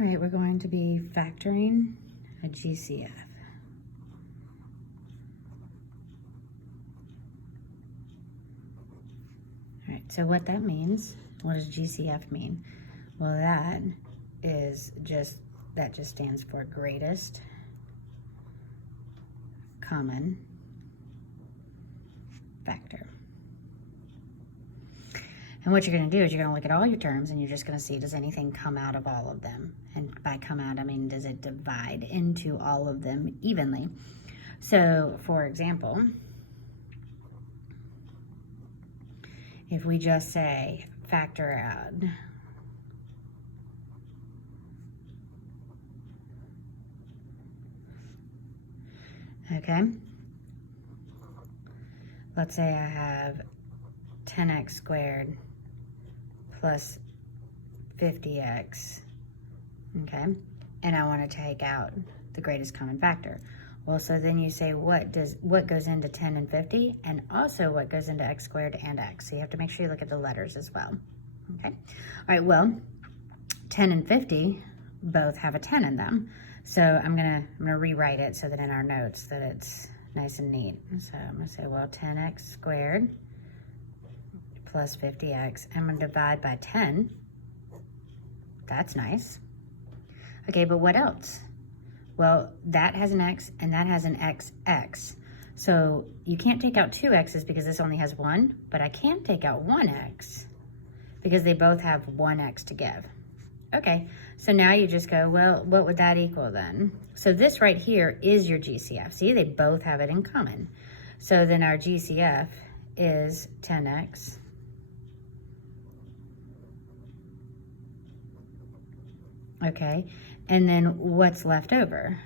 All right, we're going to be factoring a GCF. All right, so what that means, what does GCF mean? Well, that just stands for greatest common factor. And what you're going to do is you're going to look at all your terms and you're just going to see, does anything come out of all of them? And by come out, I mean, does it divide into all of them evenly? So, for example, if we just say factor out okay, let's say I have 10x squared plus 50x, okay, and I want to take out the greatest common factor. Well, so then you say what goes into 10 and 50, and also what goes into x squared and x. So you have to make sure you look at the letters as well. Okay. All right. Well, 10 and 50 both have a 10 in them. So I'm gonna rewrite it so that in our notes that it's nice and neat. So I'm gonna say, well, 10x squared plus 50x. I'm gonna divide by 10. That's nice. Okay, but what else? Well, that has an x and that has an xx. So you can't take out two x's because this only has one, but I can take out one x because they both have one x to give. Okay, so now you just go, well, what would that equal then? So this right here is your GCF. See, they both have it in common. So then our GCF is 10x okay, and then what's left over?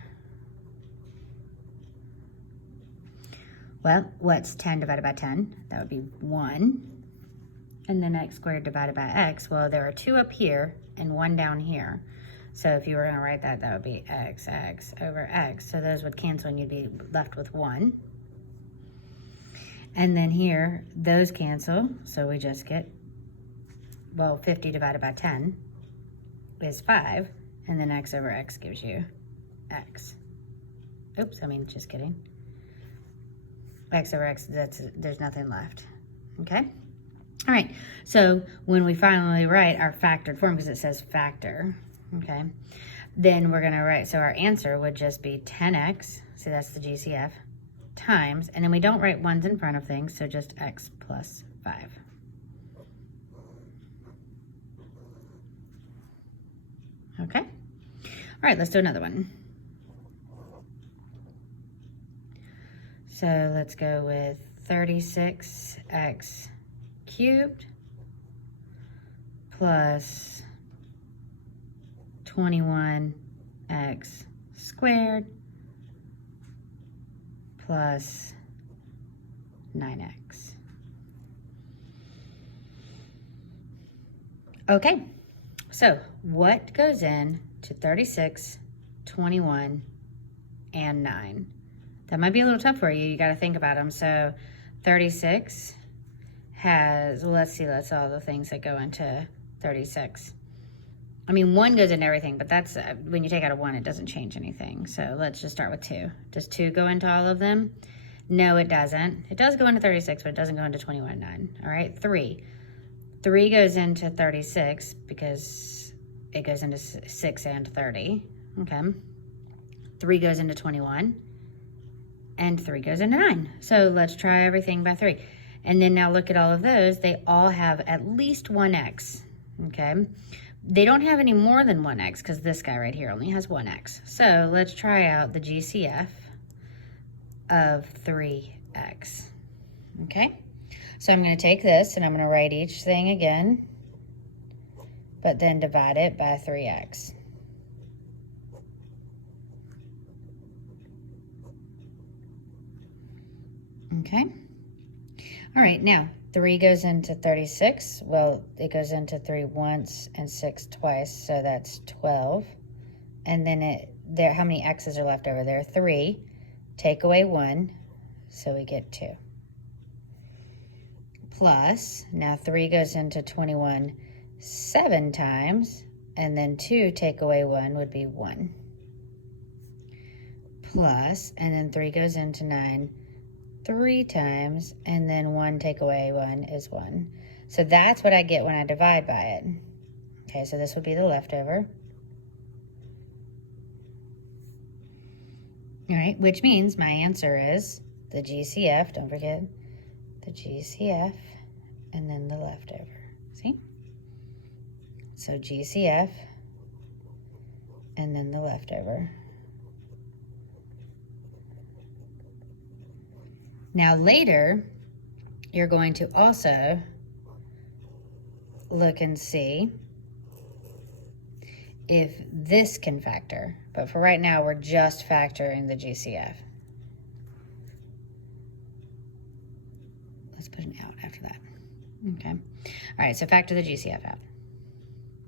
Well, what's 10 divided by 10? That would be 1. And then x squared divided by x, well, there are 2 up here and 1 down here. So if you were going to write that, that would be x over x. So those would cancel and you'd be left with 1. And then here, those cancel, so we just get, well, 50 divided by 10 is 5, and then x over x gives you x. Oops, I mean, just kidding. X over x, there's nothing left, okay? All right, so when we finally write our factored form, because it says factor, okay, then we're gonna write, so our answer would just be 10x, so that's the GCF, times, and then we don't write ones in front of things, so just x plus 5. Okay, all right, let's do another one. So let's go with 36x cubed plus 21x squared plus 9x. Okay, so what goes in to 36, 21, and 9? That might be a little tough for you. You got to think about them. So 36 has, well, let's see, that's all the things that go into 36. I mean, 1 goes into everything, but that's, when you take out a 1, it doesn't change anything. So let's just start with 2. Does 2 go into all of them? No, it doesn't. It does go into 36, but it doesn't go into 21 and 9. All right, 3. 3 goes into 36 because it goes into 6 and 30. Okay. 3 goes into 21. And 3 goes into 9. So let's try everything by 3. And then now look at all of those. They all have at least 1x, okay? They don't have any more than 1x because this guy right here only has 1x. So let's try out the GCF of 3x, okay? So I'm going to take this and I'm going to write each thing again, but then divide it by 3x. Okay. All right, now 3 goes into 36. Well, it goes into 3 once and 6 twice, so that's 12. And then how many x's are left over there? 3. Take away 1, so we get 2. Plus, now 3 goes into 21 7 times, and then 2 take away 1 would be 1. Plus, and then 3 goes into 9 3 times, and then 1 take away 1 is 1. So that's what I get when I divide by it. Okay, so this would be the leftover. All right, which means my answer is the GCF, don't forget, the GCF, and then the leftover. See? So GCF, and then the leftover. Now later, you're going to also look and see if this can factor. But for right now, we're just factoring the GCF. Let's put an out after that. Okay. All right, so factor the GCF out.